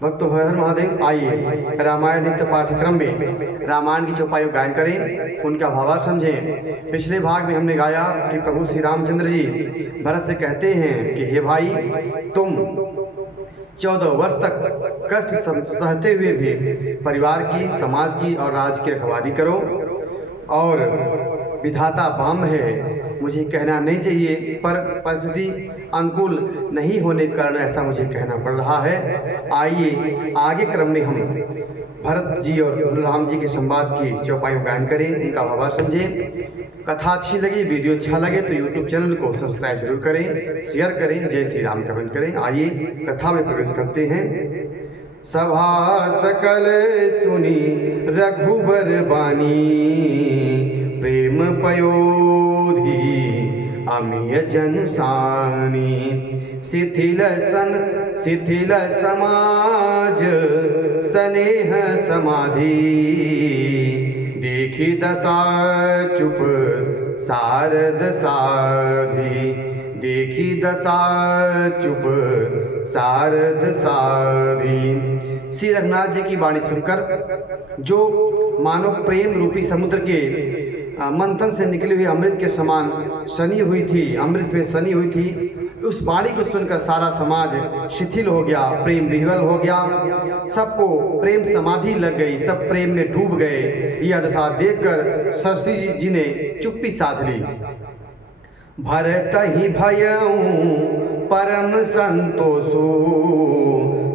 भक्त हर हर महादेव, आइए रामायण नित्य पाठ्यक्रम में रामायण की चौपाइयों गायन करें, उनका भावार्थ समझें। पिछले भाग में हमने गाया कि प्रभु श्री रामचंद्र जी भरत से कहते हैं कि हे भाई, तुम 14 वर्ष तक कष्ट सहते हुए भी परिवार की, समाज की और राज्य की रखवाली करो। और विधाता ब्रह्म है, मुझे कहना नहीं चाहिए, पर परिस्थिति अनुकूल नहीं होने के कारण ऐसा मुझे कहना पड़ रहा है। आइए आगे क्रम में हम भरत जी और राम जी के संवाद की चौपाइयों गायन करें, उनका भावार्थ समझें। कथा अच्छी लगी, वीडियो अच्छा लगे तो यूट्यूब चैनल को सब्सक्राइब जरूर करें, शेयर करें, जय श्री राम कमेंट करें। आइए कथा में प्रवेश करते हैं। सभा सकल सुनी रघुबर बानी, प्रेम पयोधि अमिय जन सानी। शिथिल समाज स्नेह समाधि, देखी दशा चुप सारद साधी। देखी दशा चुप सारद साधी। श्री रघुनाथ जी की वाणी सुनकर जो मानो प्रेम रूपी समुद्र के मंथन से निकले हुए अमृत के समान सनी हुई थी, अमृत में सनी हुई थी, उस वाणी को सुनकर सारा समाज शिथिल हो गया, प्रेम विह्वल हो गया, सबको प्रेम समाधि लग गई, सब प्रेम में डूब गए। यह दशा देखकर सरस्वती जी ने चुप्पी साध ली। भरत ही भयऊ परम संतोषु,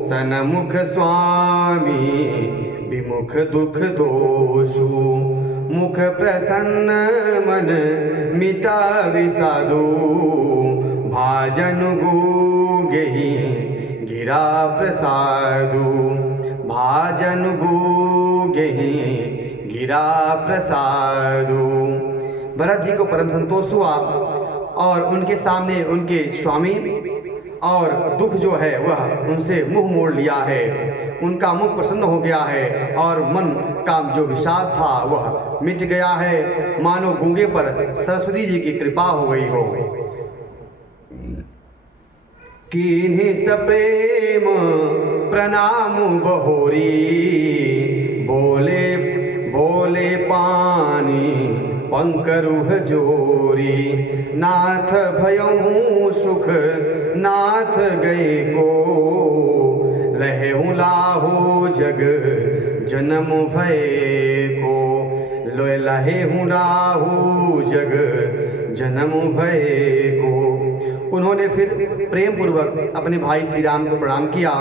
सनमुख स्वामी विमुख दुख दोषु। मुख प्रसन्न मन मिटा विषादु, भाजन गूगहि गिरा प्रसादु। भाजन गूगहि गिरा प्रसादु। भरत जी को परम संतोष हुआ और उनके सामने उनके स्वामी और दुख जो है वह उनसे मुंह मोड़ लिया है, उनका मुख प्रसन्न हो गया है और मन का जो विषाद था वह मिट गया है, मानो गूंगे पर सरस्वती जी की कृपा हो गई हो। कीन्हि प्रेम प्रणाम बहोरी, बोले बोले पानी पंकरुह जोरी। नाथ भयऊ सुख नाथ गए को, लहऊ लाहू जग जन्म भय को। लहेऊ लाहू जग जन्म भय को। उन्होंने फिर प्रेम पूर्वक अपने भाई श्री राम को प्रणाम किया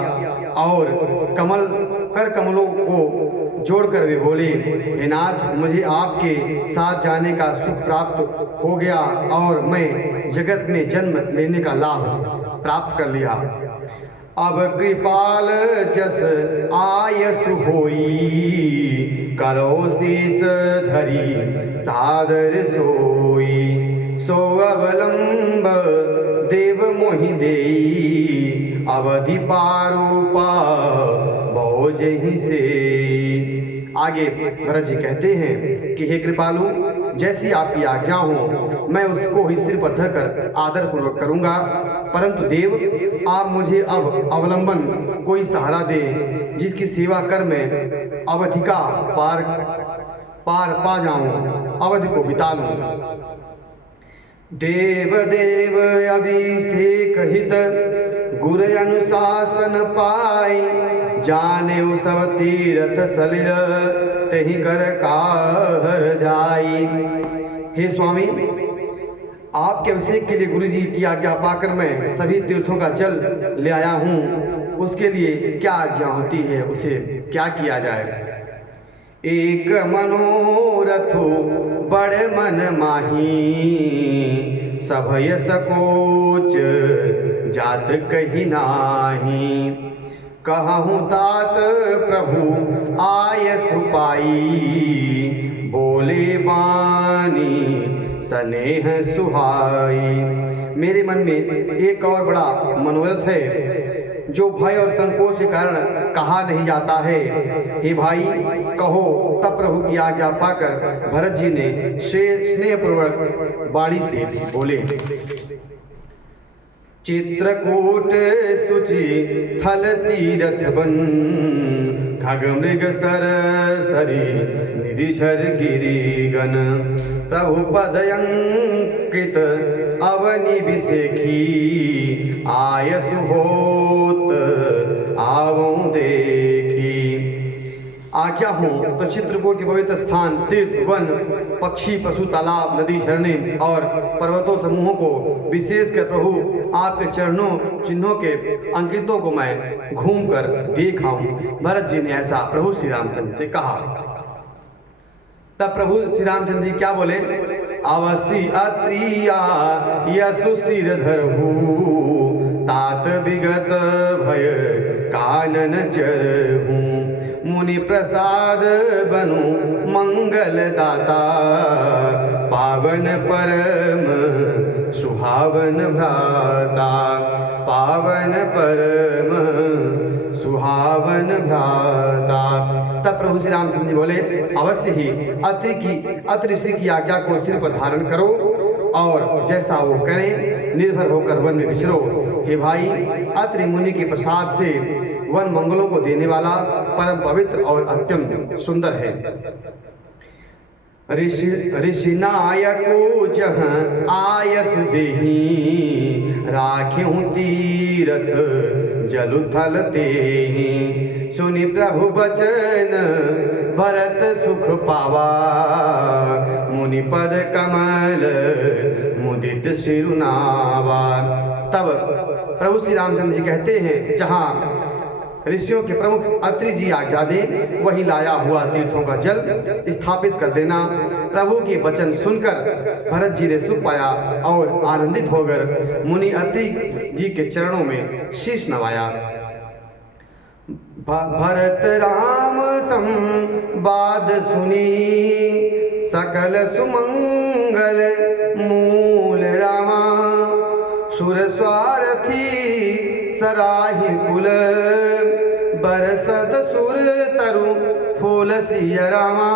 और कमलों को जोड़कर वे बोले, हे नाथ, मुझे आपके साथ जाने का सुख प्राप्त हो गया और मैं जगत में जन्म लेने का लाभ प्राप्त कर लिया। अब कृपाल जस आयसु होई, करो शीस धरी सादर सोई। सो अवलंब देव मोहि देई, अवधि पारूपा बहुजहि से। आगे भरत जी कहते हैं कि हे कृपालु, जैसी आपकी आज्ञा हो मैं उसको ही सिर पर धरकर आदर पूर्वक करूंगा, परंतु देव आप मुझे अब अवलंबन कोई सहारा दे, जिसकी सेवा कर मैं अवधि का पार पा जाऊं, अवधि को बिता लूं। देव देव अभिषेक हित गुर अनुशासन पाई, जाने सब तीरथ सलिल तहि कर कार जाई। हे स्वामी, आपके अभिषेक के लिए गुरु जी की आज्ञा पाकर मैं सभी तीर्थों का जल ले आया हूँ, उसके लिए क्या आज्ञा होती है, उसे क्या किया जाए। एक मनोरथ बड़े मन माही, सभय सकोच जात कही नाही। कहूँ तात प्रभु आय सुपाई, बोले बानी स्नेह सुहाई। मेरे मन में एक और बड़ा मनोरथ है जो भय और संकोच के कारण कहा नहीं जाता है। हे भाई कहो। तब प्रभु की आज्ञा पाकर भरत जी ने स्नेहपूर्वक वाणी से बोले। चित्रकूट सुचि थल तीरथ बन, खग मृग सर सरी निधिझर गिरिगन, प्रभु पद अंकित अवनि विसेखी, आयसु होत आवों देखी। आज्ञा हो तो चित्रकूट के पवित्र स्थान, तीर्थ, वन, पक्षी, पशु, तालाब, नदी, झरने और पर्वतों समूहों को विशेषकर प्रभु आपके चरणों चिन्हों के अंकितों को मैं घूमकर देख आऊं। भरत जी ने ऐसा प्रभु श्री रामचंद्र से कहा। तब प्रभु श्री रामचंद्र जी क्या बोले? अवसि अत्रिया यसु सिर धरहु, तात विगत भय कानन चरहु, मुनि प्रसाद बनु मंगल दाता, पावन परम सुहावन भ्राता, पावन परम सुहावन भ्राता। तब प्रभु श्री रामचंद्र जी बोले, अवश्य ही अत्रि ऋषि की आज्ञा को सिर पर धारण करो और जैसा वो करें निर्भर होकर वन में विचरो। हे भाई, अत्रि मुनि के प्रसाद से वन मंगलों को देने वाला परम पवित्र और अत्यंत सुंदर है। ऋषि नायको जहाँ आयस देही, राख्यूं तीरथ जलु थल तेहि, सुनि प्रभु बचन भरत सुख पावा, मुनि पद कमल मुदित सिरुनावा। तब प्रभु श्री रामचंद्र जी कहते हैं, जहाँ ऋषियों के प्रमुख अत्रि जी आज्ञा दे वही लाया हुआ तीर्थों का जल स्थापित कर देना। प्रभु के वचन सुनकर भरत जी ने सुख पाया और आनंदित होकर मुनि अत्रि जी के चरणों में शीश नवाया। भरत राम संवाद सुनी, सकल सुमंगल मूल रामा, सुर स्वारथी सराहि कुल, बरसत सुर तरु फूल सिया रामा।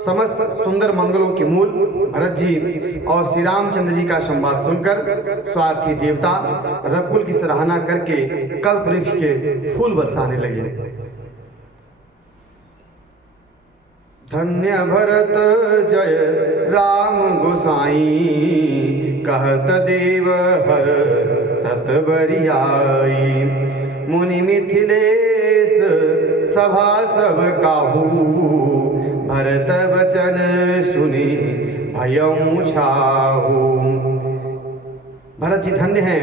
समस्त सुंदर मंगलों के मूल भरत जी और श्री रामचंद्र जी का संवाद सुनकर स्वार्थी देवता रकुल की सराहना करके कल्प वृक्ष के फूल बरसाने लगे। धन्य भरत जय राम गोसाई, कहत देव हर सतबरियाई, मुनि मिथिलेश सभा सब काहू, भरत वचन सुनी भयं छाहू। भरत जी धन्य हैं,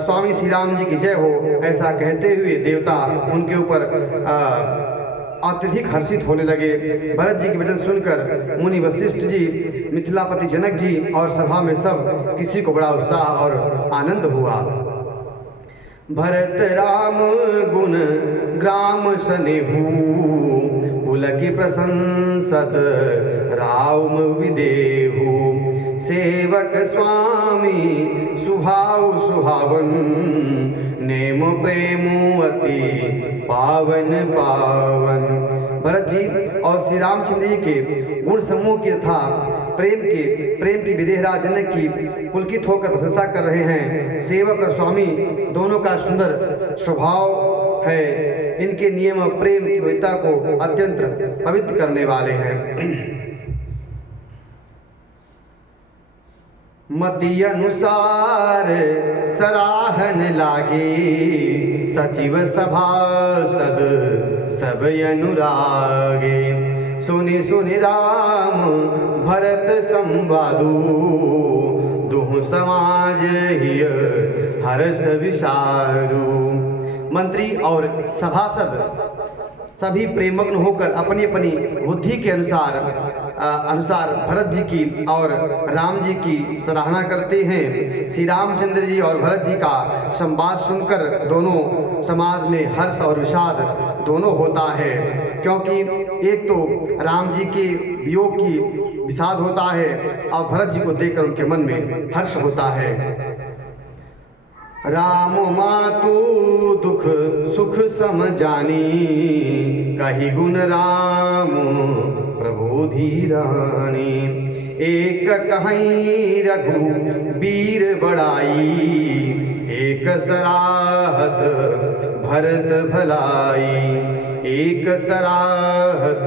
स्वामी श्री राम जी की जय हो, ऐसा कहते हुए देवता उनके ऊपर अत्यधिक हर्षित होने लगे। भरत जी के वचन सुनकर मुनि वशिष्ठ जी, मिथिलापति जनक जी और सभा में सब किसी को बड़ा उत्साह और आनंद हुआ। भरत राम गुण ग्राम सनेहू, पुलकी प्रशंसत राम विदेहू, सेवक स्वामी सुभाव सुहावन, नेम प्रेमो अति पावन पावन। भरत जी और श्री रामचंद्र जी के गुण समूह के तथा प्रेम की विदेहरा जनक की पुलकित होकर प्रशंसा कर रहे हैं। सेवक और स्वामी दोनों का सुंदर स्वभाव है, इनके नियम प्रेम की पवित्रता को अत्यंत पवित्र करने वाले हैं। मति अनुसार सराहन लागे, सचिव सभासद सब अनुरागे, सुनि सुनि राम भरत संवादु, दुह समाज हिय हर्ष विषादु। मंत्री और सभासद सभी प्रेमग्न होकर अपनी अपनी बुद्धि के अनुसार भरत जी की और राम जी की सराहना करते हैं। श्री रामचंद्र जी और भरत जी का संवाद सुनकर दोनों समाज में हर्ष और विषाद दोनों होता है, क्योंकि एक तो राम जी के वियोग की विषाद होता है और भरत जी को देखकर उनके मन में हर्ष होता है। राम मातु दुख सुख समझानी, कही गुण राम प्रभु धीरानी, एक कहीं रघु वीर बड़ाई, एक सराहत भरत भलाई, एक सराहत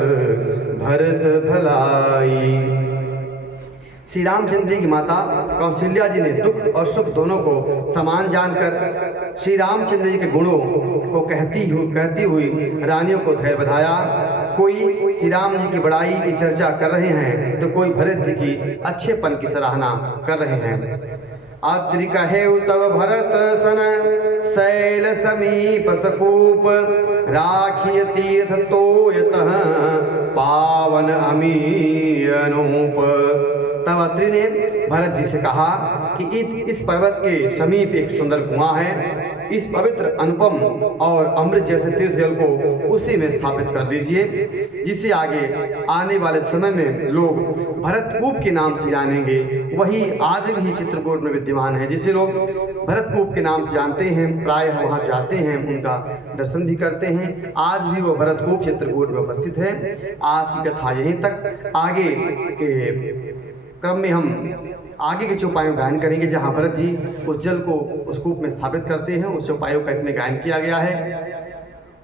भरत भलाई। श्री रामचंद्र जी की माता कौशल्या जी ने दुख और सुख दोनों को समान जानकर श्री रामचंद्र जी के गुणों को कहती हुई रानियों को धैर्य बधाया। कोई श्री राम जी की बड़ाई की चर्चा कर रहे हैं तो कोई भरत जी की अच्छेपन की सराहना कर रहे हैं। अत्रि कहेउ तब भरत सन शैल समीप सकूप, राखिय तीर्थ तोयतः पावन अमी अनूप। तब अत्रि ने भरत जी से कहा कि इस पर्वत के समीप एक सुंदर कुआं है, इस पवित्र अनुपम और अमृत जैसे तीर्थ जल को उसी में स्थापित कर दीजिए, जिसे आगे आने वाले समय में लोग भरतकूप के नाम से जानेंगे। वही आज भी चित्रकूट में विद्यमान है, जिसे लोग भरतकूप के नाम से जानते हैं। प्रायः वहां जाते हैं, उनका दर्शन भी करते हैं। आज भी वो भरतकूप चित्रकूट में उपस्थित है। आज की कथा यहीं तक। आगे के क्रम में हम आगे के चौपायों गायन करेंगे, जहाँ भरत जी उस जल को उस कूप में स्थापित करते हैं। उस चौपायों का इसमें गायन किया गया है,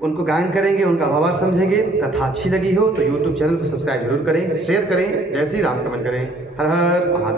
उनको गायन करेंगे, उनका भावार्थ समझेंगे। कथा अच्छी लगी हो तो YouTube चैनल को सब्सक्राइब जरूर करें, शेयर करें, जय श्री राम कमेंट करें। हर हर महादेव।